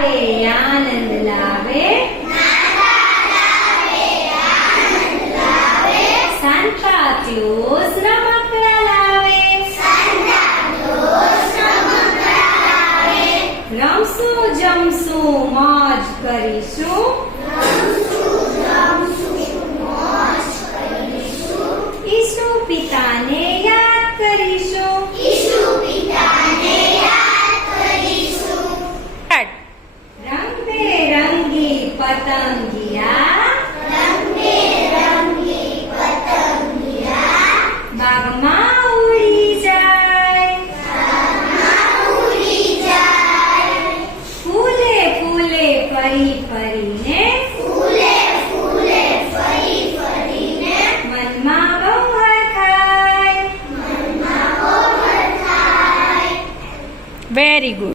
લાવે આનંદ લાવે Santa close રમકડા લાવે રમશું જમશું મોજ કરીશું ઈસુ પિતાને યાદ કરીશું રંગબેરંગી પતંગિયા બાગમાં ઉડી જાય ફૂલે ફૂલે ફરી ફરીને મનમાં બહર ખાય વેરી ગુડ.